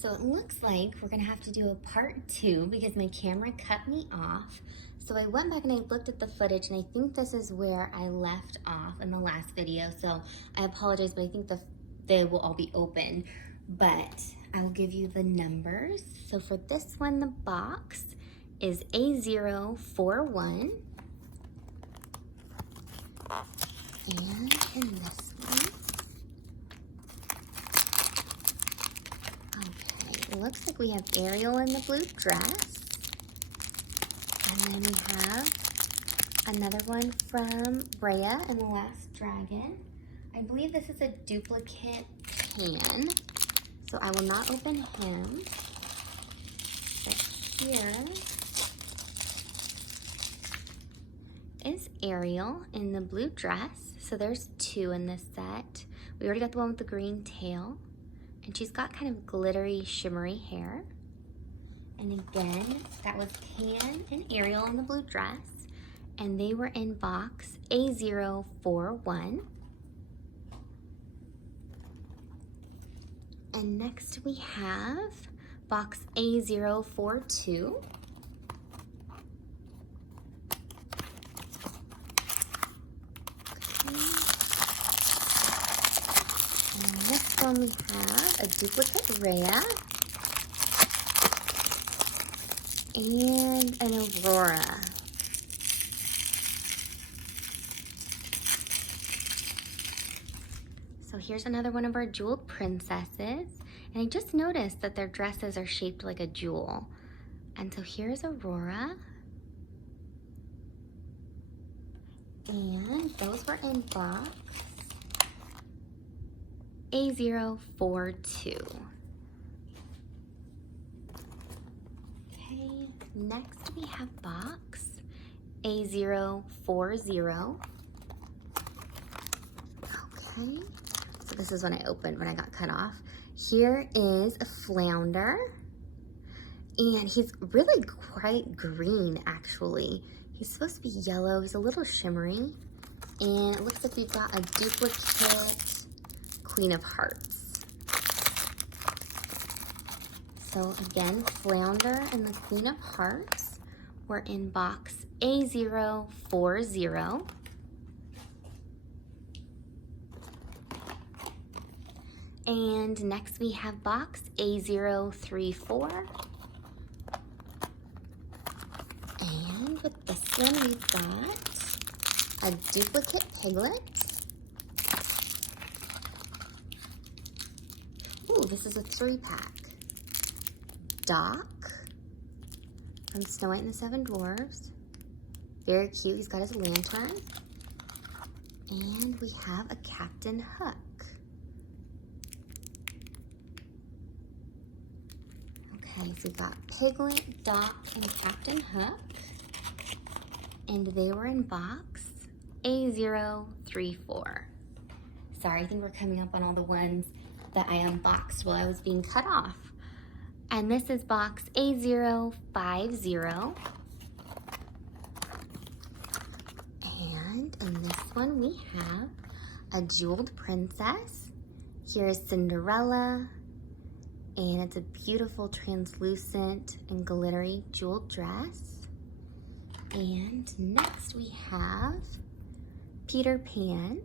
So it looks like we're gonna have to do a part 2 because my camera cut me off. So I went back and I looked at the footage and I think this is where I left off in the last video. So I apologize, but I think they will all be open. But I will give you the numbers. So for this one, the box is A041. And in this one, okay, it looks like we have Ariel in the blue dress. And then we have another one from Raya and the Last Dragon. I believe this is a duplicate pan, so I will not open him. But here is Ariel in the blue dress. So there's 2 in this set. We already got the one with the green tail, and she's got kind of glittery, shimmery hair. And again, that was Pan and Ariel in the blue dress, and they were in box A041. And next we have box A042. And next one we have a duplicate Raya and an Aurora. So here's another one of our jeweled princesses. And I just noticed that their dresses are shaped like a jewel. And so here's Aurora. And those were in box A042. Okay, next we have box A040. Okay, so this is when I opened when I got cut off. Here is a flounder, and he's really quite green actually. He's supposed to be yellow, he's a little shimmery, and it looks like we've got a duplicate Queen of Hearts. So again, Flounder and the Queen of Hearts were in box A040. And next we have box A034. And with this one we've got a duplicate Piglet. Ooh, this is a 3-pack. Doc from Snow White and the 7 Dwarfs. Very cute, he's got his lantern. And we have a Captain Hook. Okay, so we've got Piglet, Doc, and Captain Hook. And they were in box A034. Sorry, I think we're coming up on all the ones that I unboxed while I was being cut off. And this is box A050. And in this one we have a jeweled princess. Here is Cinderella. And it's a beautiful translucent and glittery jeweled dress. And next we have Peter Pan.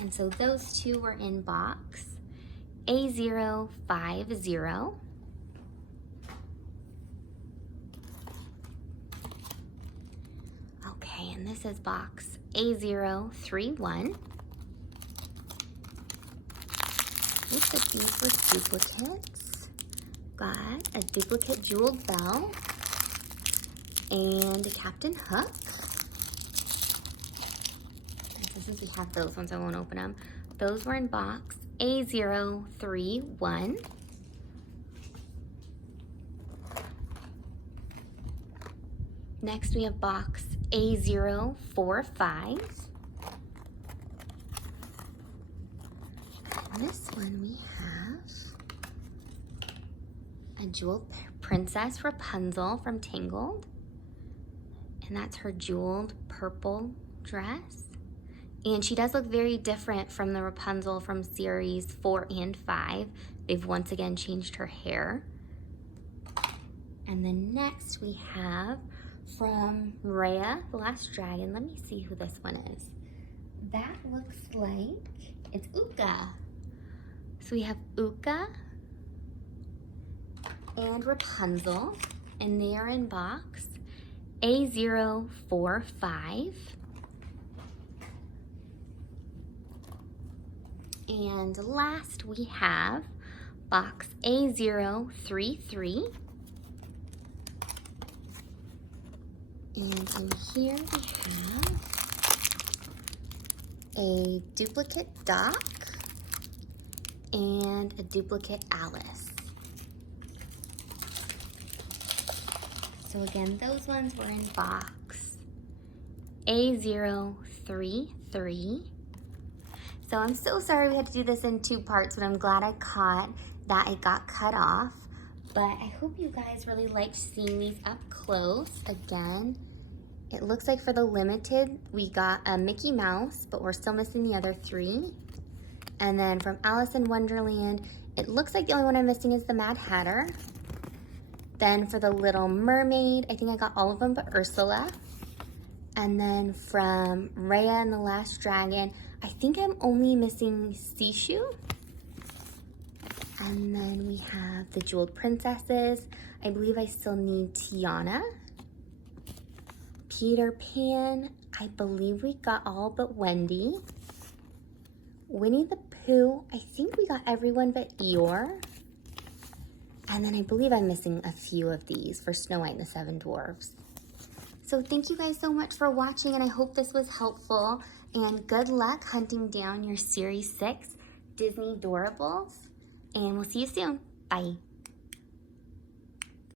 And so those 2 were in box A050. Okay, and this is box A031. Looks like these were duplicates. Got a duplicate jeweled bell and a Captain Hook. And since we have those ones, I won't open them. Those were in box A031. Next we have box A045. And this one we have a jeweled princess Rapunzel from Tangled. And that's her jeweled purple dress. And she does look very different from the Rapunzel from series 4 and 5. They've once again changed her hair. And then next we have from Raya, the Last Dragon. Let me see who this one is. That looks like it's Uka. So we have Uka and Rapunzel, and they are in box A045. And last we have box A033. And in here we have a duplicate Doc and a duplicate Alice. So again, those ones were in box A033. So I'm so sorry we had to do this in 2 parts, but I'm glad I caught that it got cut off. But I hope you guys really liked seeing these up close. Again, it looks like for the limited, we got a Mickey Mouse, but we're still missing the other 3. And then from Alice in Wonderland, it looks like the only one I'm missing is the Mad Hatter. Then for the Little Mermaid, I think I got all of them but Ursula. And then from Raya and the Last Dragon, I think I'm only missing Sishu. And then we have the Jeweled Princesses. I believe I still need Tiana. Peter Pan, I believe we got all but Wendy. Winnie the Pooh, I think we got everyone but Eeyore. And then I believe I'm missing a few of these for Snow White and the 7 Dwarfs. So thank you guys so much for watching, and I hope this was helpful. And good luck hunting down your Series 6 Disney Doorables. And we'll see you soon. Bye.